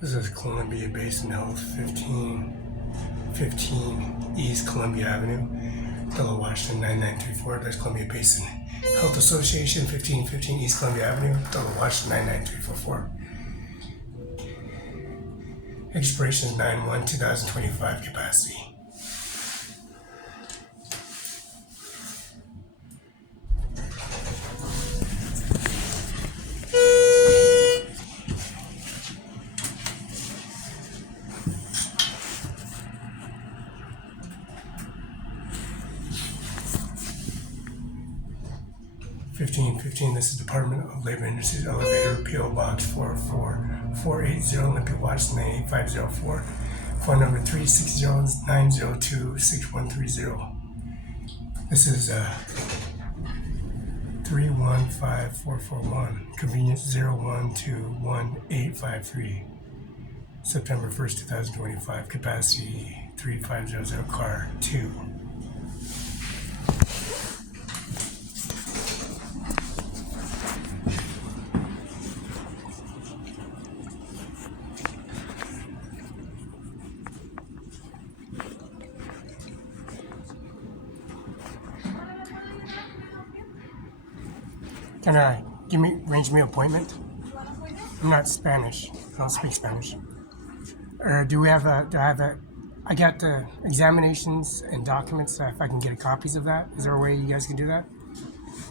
This is Columbia Basin Health, 1515 East Columbia Avenue, Othello, Washington, 9934. There's Columbia Basin Health Association, 1515 East Columbia Avenue, Othello, Washington, 99344. Expiration is 9/1/2025. Capacity. This is Department of Labor Industries Elevator, P.O. Box 44480, Olympia, Washington, 98504. Phone number 360-902-6130. This is 315441. Convenience 0121-853. September 1st, 2025. Capacity 3500. Car 2. Can I arrange me an appointment? I'm not Spanish. I don't speak Spanish. Or I got the examinations and documents. If I can get copies of that, is there a way you guys can do that?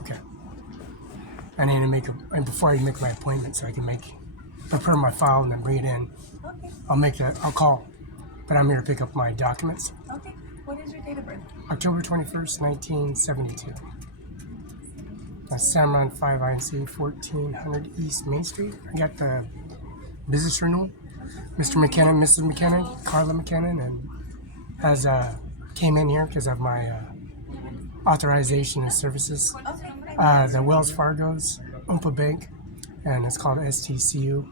Okay. I need to before I make my appointment, so I can prepare my file and then bring it in. Okay. I'll call, but I'm here to pick up my documents. Okay. What is your date of birth? October 21st, 1972. OWNERCIMARON5INC, 1400 East Main Street. I got the business renewal. Mr. McKinnon, Mrs. McKinnon, Carla McKinnon, and came in here because of my authorization and services. The Wells Fargo's, Umpa Bank, and it's called STCU.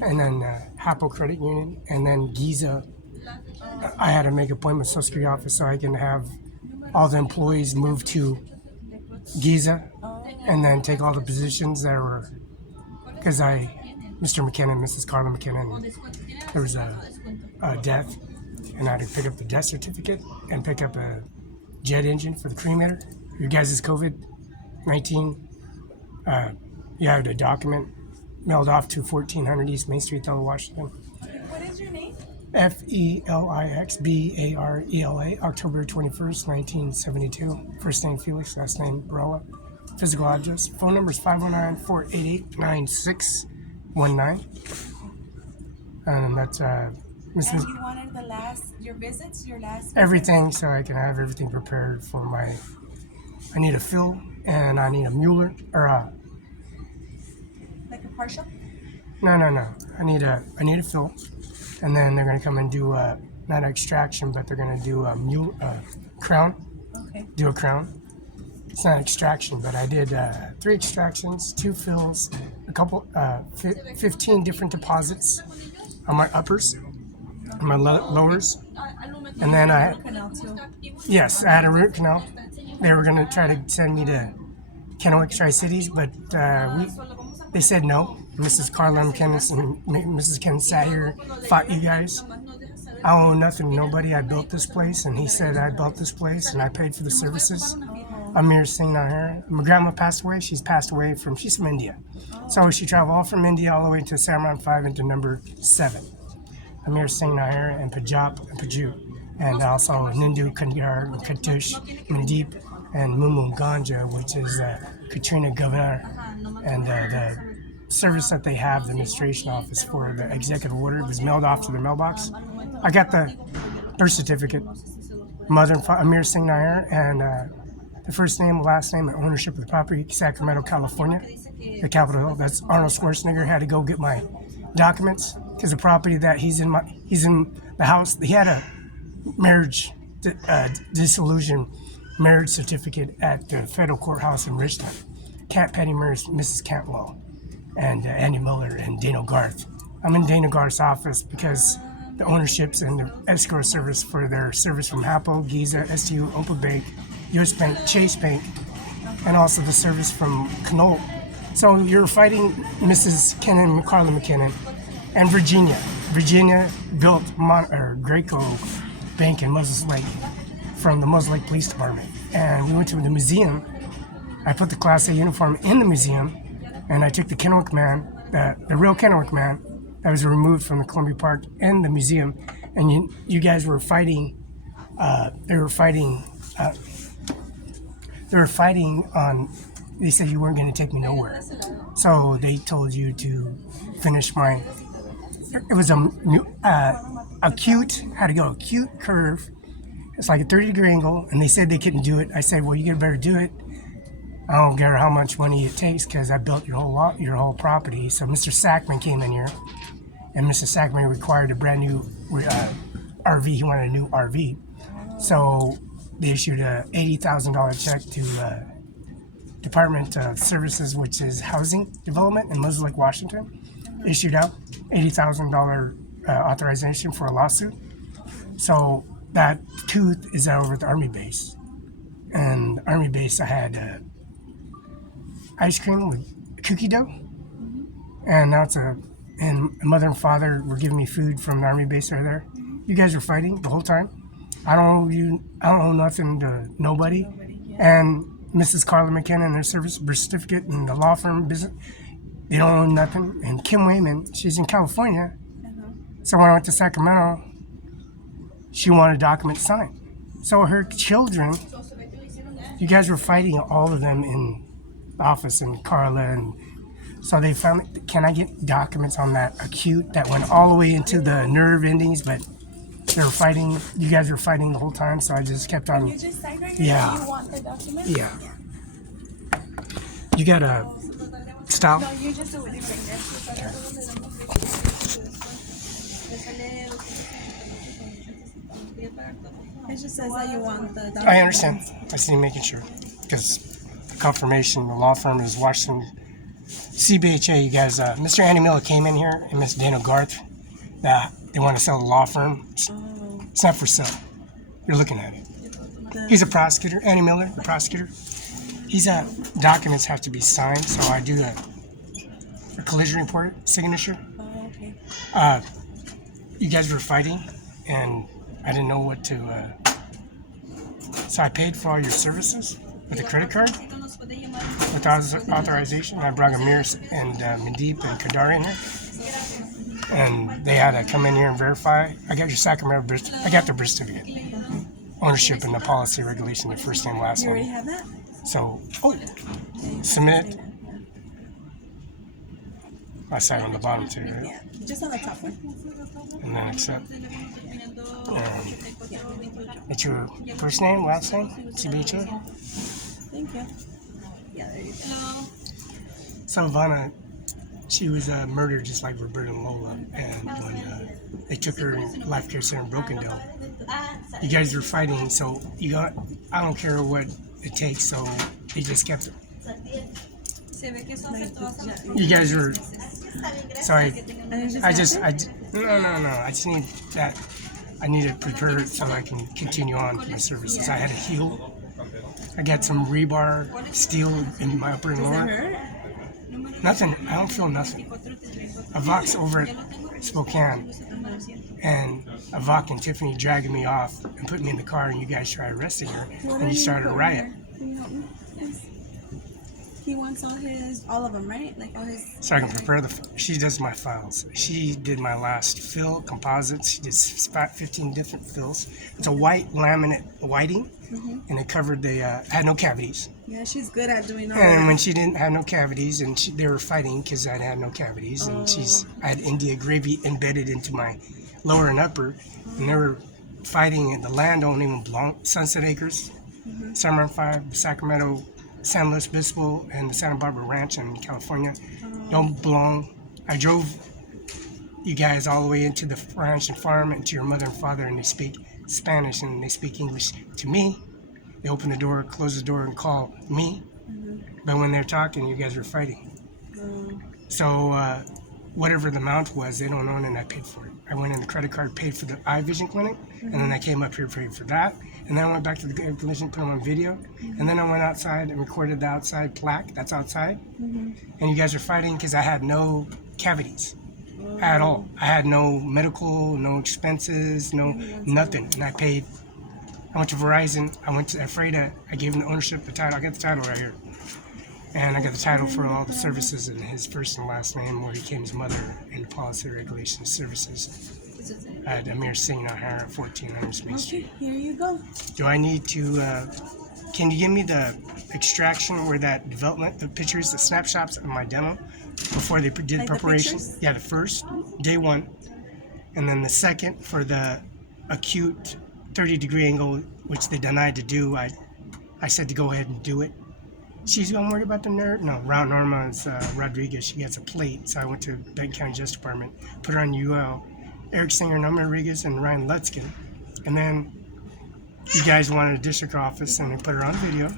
And then Hapo Credit Union, and then Giza. I had to make an appointment with Social Security office so I can have all the employees move to Giza, and then take all the positions that were, because Mr. McKinnon, Mrs. Carla McKinnon, there was a death, and I had to pick up the death certificate and pick up a jet engine for the cremator. You guys' COVID-19, you have the document mailed off to 1400 East Main Street, Othello, Washington. What is your name? Felixbarela, October 21st, 1972. First name Felix, last name Barela. Physical address. Phone number is 519-488-9619. And that's Mrs. And you wanted your visits, your last Everything, so I can have everything prepared for I need a fill, and I need a Mueller, or like a partial? No. I need a fill. And then they're going to come and do not an extraction, but they're going to do a crown. Okay. Do a crown. It's not extraction, but I did 3 extractions, 2 fills, a couple, 15 different deposits on my uppers, on my lowers, and then I had a root canal. They were going to try to send me to Kennewick, Tri-Cities, but they said no. Mrs. Carla McKinnon and Mrs. Ken sat here, fought you guys. I owe nothing to nobody. I built this place, and he said I built this place, and I paid for the services. Ajmer Singh here. My grandma passed away. She's from India. So she traveled all from India all the way to Samaran 5 into number 7. Ajmer Singh here, and Punjab and Paju. And also Nindu, Nijjar, Katush, Mandeep, and Mumu Ganja, which is Katrina Governor, and the service that they have, the administration office for the executive order, was mailed off to their mailbox. I got the birth certificate, mother and father, Ajmer Singh here, and the first name, last name, and ownership of the property, Sacramento, California, the Capitol Hill. That's Arnold Schwarzenegger. Had to go get my documents because the property that he's in the house. He had a marriage dissolution marriage certificate at the federal courthouse in Richmond. Petty married Mrs. Cantwell and Andy Miller and Dana Garth. I'm in Dana Garth's office because the ownerships and the escrow service for their service from Hapo, Giza, STU, Opa Bank, US Bank, Chase Bank, and also the service from Knoll. So you're fighting Mrs. Kennan, Carla McKinnon, and Virginia. Virginia built Graco Bank in Moses Lake from the Moses Lake Police Department. And we went to the museum. I put the Class A uniform in the museum, and I took the Kennewick man, the real Kennewick man that was removed from the Columbia Park in the museum. And you guys were fighting, they were fighting on, they said you weren't going to take me nowhere. So they told you to finish my, it was had to go acute curve. It's like a 30-degree angle, and they said they couldn't do it. I said, well, you better do it. I don't care how much money it takes because I built your whole property. So Mr. Sackman came in here, and Mr. Sackman required a brand new RV. He wanted a new RV. So they issued a $80,000 check to Department of Services, which is Housing Development in Moses Lake, Washington. Issued out $80,000 authorization for a lawsuit. So that tooth is over at the Army base. And the Army base, I had ice cream with cookie dough. And now and mother and father were giving me food from the Army base right there. You guys were fighting the whole time. I don't owe nothing to nobody. And Mrs. Carla McKenna and their service birth certificate and the law firm business, they don't own nothing. And Kim Wayman, she's in California. So when I went to Sacramento, she wanted documents signed. So her children, you guys were fighting all of them in the office, and Carla, and so they finally, can I get documents on that acute that went all the way into the nerve endings, but they were fighting, you guys were fighting the whole time, so I just kept on. You just signed right here? Yeah. You want the document? Yeah. You got a style? No, you just do it in finger. It just says that you want the document. I understand. I see you making sure. Because the confirmation, the law firm is Washington CBHA. You guys, Mr. Andy Miller came in here and Miss Dana Garth. They want to sell the law firm. It's not for sale. You're looking at it. He's a prosecutor. Andy Miller, the prosecutor. He's documents have to be signed, so I do a collision report signature. Oh, okay. You guys were fighting, and I didn't know what to. So I paid for all your services with a credit card, with authorization. I brought Amir and Mandeep and Kadari in here, and they had to come in here and verify. I got your Sacramento birth. I got their birth certificate, ownership, and the policy regulation, the first name, last You already name. have that? So, submit. I sign on the bottom too, right? Yeah, just on the top one. And then accept. It's your first name, last name, CBHA? Thank you. Yeah, there you go. So Ivana, she was murdered just like Roberta and Lola, and when they took her in Life Care Center in Brokendale, you guys were fighting, so I don't care what it takes, so they just kept it. You guys were, sorry, I just need that. I need to prepare it so I can continue on with my services. I had a heel. I got some rebar steel in my upper and lower. Does it hurt? Nothing. I don't feel nothing. Avok's over at Spokane, and Avok and Tiffany dragging me off and putting me in the car, and you guys tried arresting her, and you started a riot. Can you help me? Yes. He wants all of them, right? Like all his. So I can prepare she does my files. She did my last fill, composites. She did 15 different fills. It's a white laminate whiting, and it covered had no cavities. Yeah, she's good at doing all And that. when she didn't have no cavities, and they were fighting because I had no cavities, and I had India gravy embedded into my lower and upper, and they were fighting, and the land don't even belong. Sunset Acres, Summer 5, Sacramento, San Luis Obispo, and the Santa Barbara Ranch in California don't belong. I drove you guys all the way into the ranch and farm and to your mother and father, and they speak Spanish and they speak English to me. They open the door, close the door, and call me. But when they're talking, you guys were fighting. So whatever the amount was, they don't own it, and I paid for it. I went in the credit card, paid for the eye vision clinic, and then I came up here, paid for that. And then I went back to the collision, put them on video. And then I went outside and recorded the outside plaque. That's outside. And you guys are fighting because I had no cavities. at all. I had no medical, no expenses, no nothing, and I paid. I went to Verizon. I went to Freda. I gave him the ownership, the title. I got the title right here, and I got the title for all the services in his first and last name, where he came his mother in policy regulation services. I had Amir Singh now here at 1400 Main Street. Okay, here you go. Do I need to? Can you give me the extraction where that development, the pictures, the snapshots of my demo before they did Like the preparation? pictures? Yeah, the first, day one, and then the second for the acute 30-degree angle, which they denied to do. I said to go ahead and do it. She's I'm worried about the nerd. No, Norma's Rodriguez. She has a plate, so I went to Benton County Justice Department, put her on UL. Eric Singer, Norma Rodriguez, and Ryan Lutzkin, and then you guys wanted a district office, and they put her on video.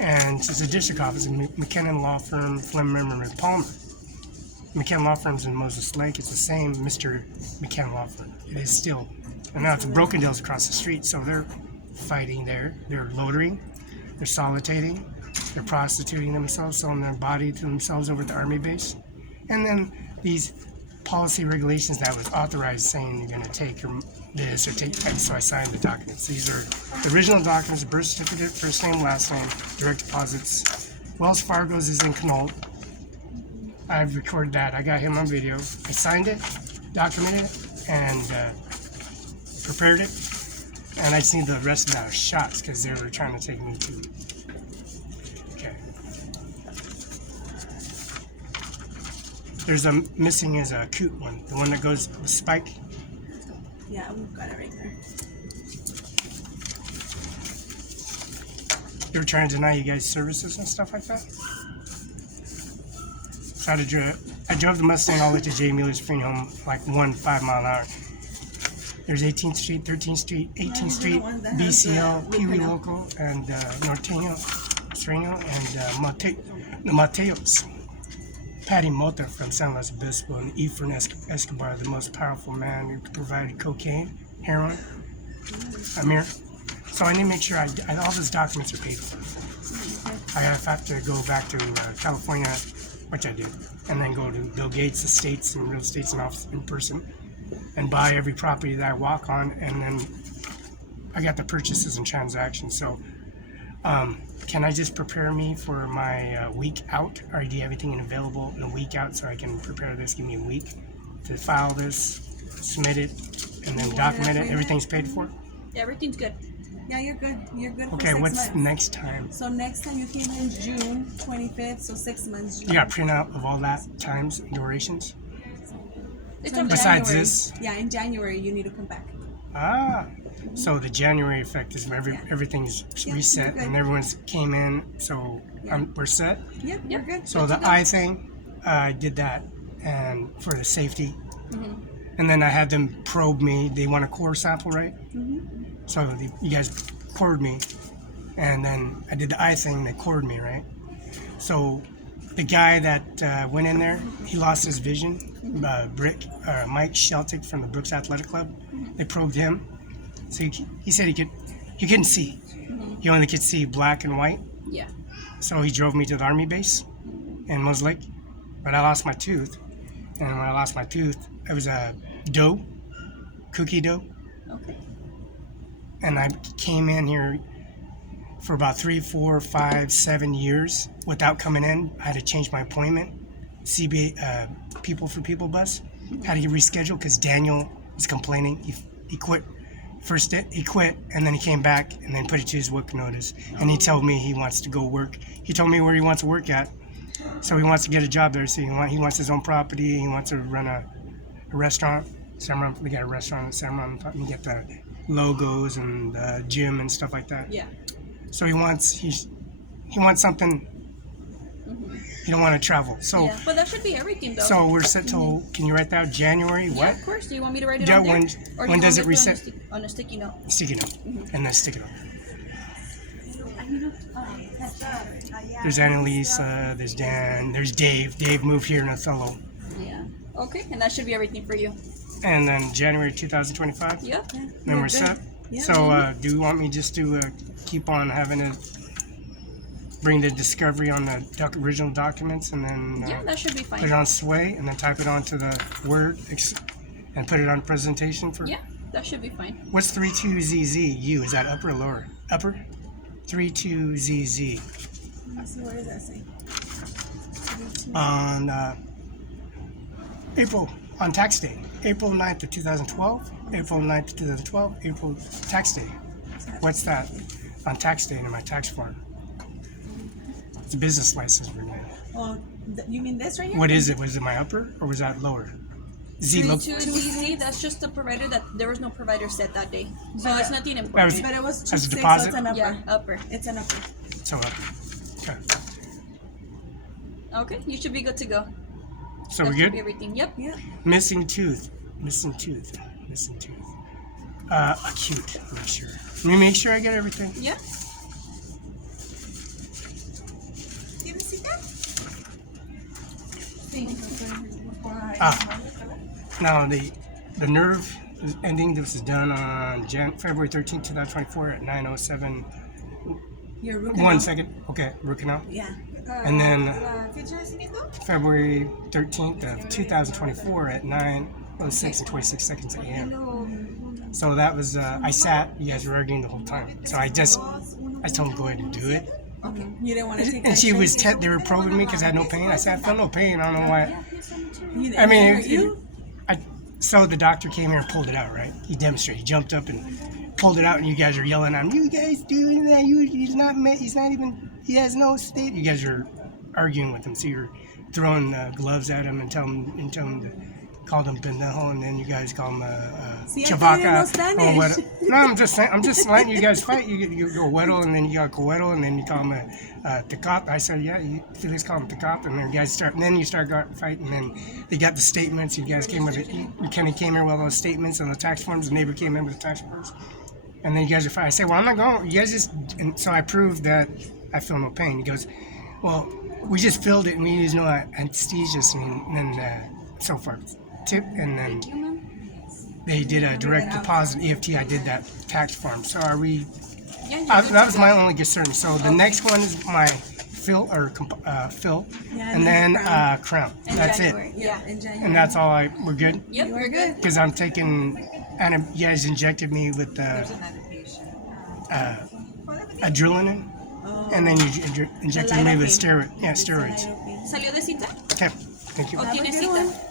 And it's a district office, McKinnon Law Firm, Flemmer, and Palmer. McKinnon Law Firm's in Moses Lake. It's the same Mr. McKinnon Law Firm. It is still. And now it's Brokendale's across the street, so they're fighting there. They're loitering, they're solitating, they're prostituting themselves, selling their body to themselves over at the Army base. And then these policy regulations that was authorized saying you're going to take this or take that, so I signed the documents. These are the original documents: birth certificate, first name, last name, direct deposits. Wells Fargo's is in Knoll. I've recorded that. I got him on video. I signed it, documented it, and prepared it. And I just need the rest of our shots because they were trying to take me to. Okay. There's a missing is a cute one, the one that goes with Spike. Yeah, we've got it right there. They were trying to deny you guys services and stuff like that. So I drove the Mustang all the way to Jay Mueller's funeral home, like 5 mile an hour. There's 18th Street, 13th Street, 18th Street, BCL, Pee Wee Local, and Norteño, Sereno, and Mateos. Patty Mota from San Luis Obispo and Efren Escobar, the most powerful man who provided cocaine, heroin, Amir. So I need to make sure all those documents are paid for. I have to go back to California, which I did, and then go to Bill Gates' estates and real estates and office in person, and buy every property that I walk on, and then I got the purchases and transactions. So can I just prepare me for my week out, or do you have everything available in a week out so I can prepare this? Give me a week to file this, submit it, and then document it. Everything's paid for? Yeah, everything's good. Yeah, you're good. You're good. Okay, for 6 what's months. next time? So next time you came in June 25th, so 6 months. June. You got printout of all that times and durations? It's Besides January. this? Yeah, in January you need to come back. Ah, so the January effect is everything's reset and everyone's came in, so we're set. Yep, you're good. So the eye thing, I did that, and for the safety, and then I had them probe me. They want a core sample, right? So you guys cored me, and then I did the eye thing. They cored me, right? So the guy that went in there, he lost his vision. Mike Sheltick from the Brooks Athletic Club. They probed him. So he said he couldn't see. He only could see black and white. Yeah. So he drove me to the Army base in Mos Lake. But I lost my tooth. And when I lost my tooth, it was a dough, cookie dough. Okay. And I came in here for about 3, 4, 5, 7 years without coming in. I had to change my appointment. CBA, People for People bus. Had to get rescheduled because Daniel was complaining. He quit. First he quit, and then he came back and then put it to his work notice. And he told me he wants to go work. He told me where he wants to work at. So he wants to get a job there. So he wants his own property. He wants to run a restaurant. Samron, we got a restaurant at Samron. We get the logos and the gym and stuff like that. Yeah. So he wants something. You don't want to travel. So yeah, but that should be everything though. So we're set till. Can you write that January? What? Yeah, of course. Do you want me to write it on there? When does it reset? On a sticky note. Sticky note, and then stick it on. There's Annalisa, there's Dan, there's Dave. Dave moved here in Othello. Yeah. Okay, and that should be everything for you. And then January 2025? Yep. Then we're set? Yeah. So do you want me just to keep on having it bring the discovery on the original documents, and then Yeah, that should be put it fine. on Sway, and then type it onto the Word and put it on presentation for. Yeah, that should be fine. What's 32ZZU? Is that upper or lower? Upper. 32ZZ. Let me see, what does that say? On on tax day, April 9th of 2012, April 9th of 2012, April tax day. What's that on tax day in my tax form? It's a business license renewal. Well, you mean this right here? What is it? Was it my upper or was that lower? Z, look. 32ZZ, that's just the provider that there was no provider set that day. So it's nothing That important. was But it was as a 26, deposit? so it's an upper. Yeah, upper. It's an upper. So upper. Okay. Okay, you should be good to go. So That we're should good? be everything. Yep. Yeah. Missing tooth. Missing tooth. Missing tooth. Acute. Make sure. Let me make sure I get everything. Yeah. You even see that? Now the nerve ending. This is done on February 13th, 2024 at 9:07. Your root 1 canal. second. Okay, root canal. Yeah. And then February 13th of 2024 at 9:06 and 26 seconds a.m. So that was, I sat, you guys were arguing the whole time. So I told them go ahead and do it. Okay. You didn't want to take And she was, X-ray? they were probing me because I had no pain. I said, I felt no pain. I don't know why. You I mean, hurt you? So the doctor came here and pulled it out, right? He demonstrated. He jumped up and pulled it out, and you guys are yelling at him. You guys doing that? He's not even. He has no state. You guys are arguing with him, so you're throwing gloves at him and telling him to call him pendejo, and then you guys call him chavaca. No, I'm just saying. I'm just letting you guys fight. You go huevo, and then you got coedo, and then you call him tecop. I said, yeah, Felix call him tecop, and then you guys start. And then you start fighting, and then they got the statements. You guys came with it. Kenny came here with all those statements and the tax forms. The neighbor came in with the tax forms, and then you guys are fighting. I said, well, I'm not going. You guys just. And so I proved that I feel no pain. He goes, well, we just filled it, and we use no anesthesia, and then so forth. Tip, and then they did a direct deposit EFT. I did that tax form. So are we? Yeah, That was my only concern. So the next one is my fill, and then crown. That's January. it. Yeah, in January. And that's all. We're good. Yep, we're good. Because I'm taking, and you guys injected me with adrenaline, and then you injected me with steroids. Yeah, steroids. ¿Salió de cita? Okay, thank you. ¿O tiene cita?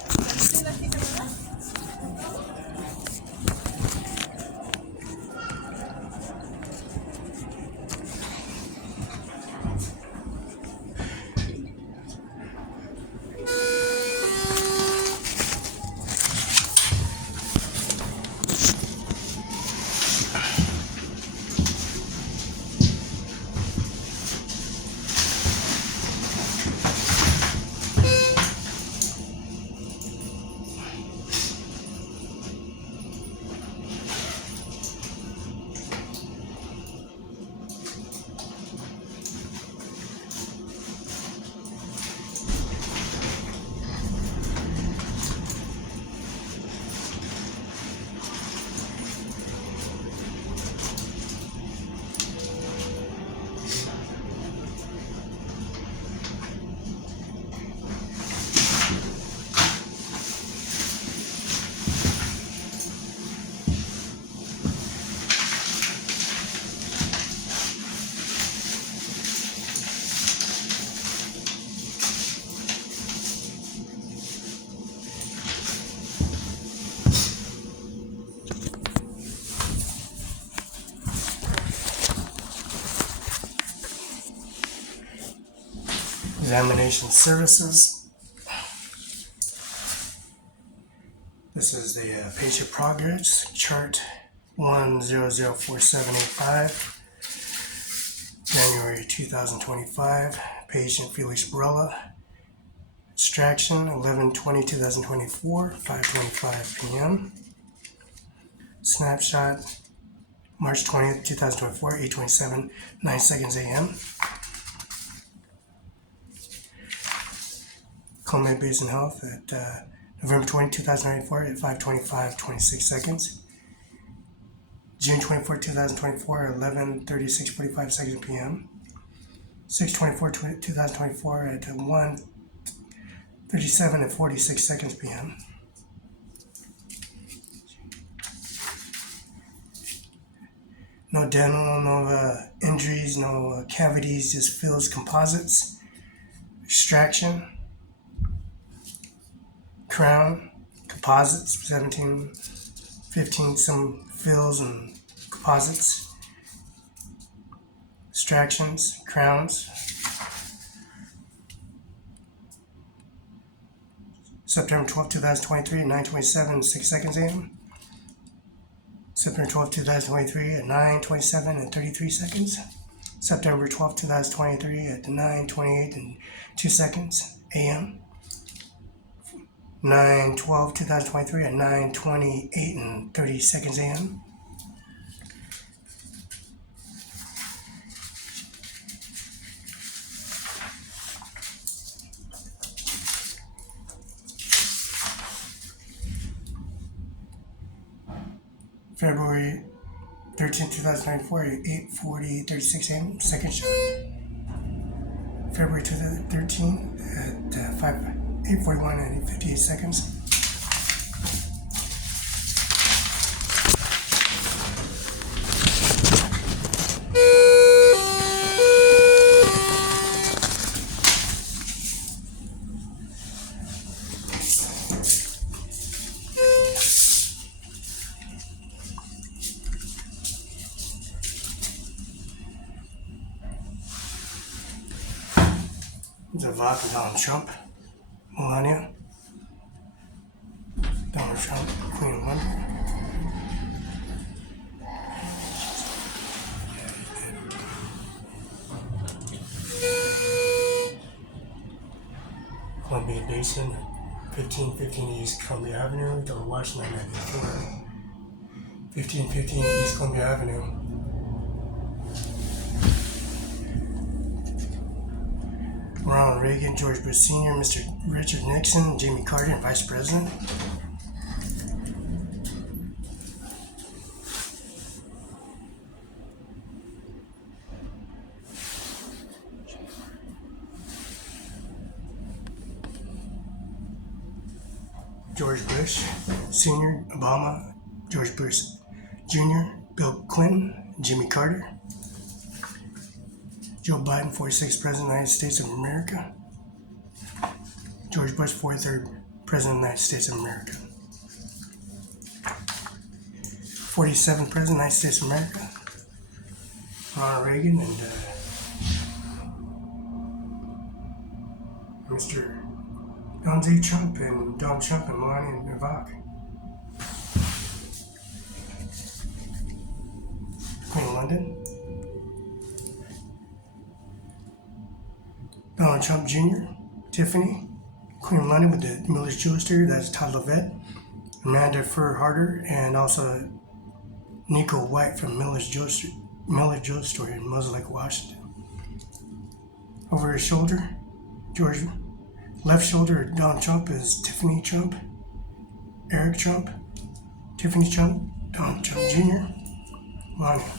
Examination services. This is the patient progress chart 1004785, January 2025. Patient Felix Barela. Extraction 11/20/2024, 5:25 p.m. Snapshot March 20th, 2024, 8:27, 9 seconds a.m. Culminate Basin Health at November 20, 2024 at 5:25, 26 seconds. June 24, 2024 at 11:36:45 p.m. 6/24/2024 at 1:37 and 46 seconds p.m. No dental, no injuries, no cavities, just fills, composites, extraction, crown, composites, 17, 15, some fills and composites, extractions, crowns. September 12, 2023 at 9:27, 6 seconds a.m. September 12, 2023 at 9:27 and 33 seconds. September 12, 2023 at 9:28 and 2 seconds a.m. 9/12/2023 at 9:28 and 30 seconds a.m. February 13, 2024 at 8:40, 36 a.m. Second shot. February 13 at 8:41 and 58 seconds. Ivanka, Donald Trump, Melania, Donald Trump, Queen of London. Columbia Basin, 1515 East Columbia Avenue, George Washington, 94. 1515 East Columbia Avenue. Ronald Reagan, George Bush Sr., Mr. Richard Nixon, Jimmy Carter, and Vice President. George Bush Sr., Obama, George Bush Jr., Bill Clinton, Jimmy Carter. Joe Biden, 46th President of the United States of America. George Bush, 43rd President of the United States of America. 47th President of the United States of America. Ronald Reagan and Mr. Donald J. Trump and Donald Trump and Melania and Ivanka. Queen of London. Donald Trump Jr., Tiffany, Queen of London with the Miller's Jewelry Store, that's Todd Lovett, Amanda Fur Harder, and also Nico White from Miller's Jewelry Store in Muzzle Lake, Washington. Over his shoulder, left shoulder, Donald Trump is Tiffany Trump, Eric Trump, Tiffany Trump, Donald Trump Jr., Melania.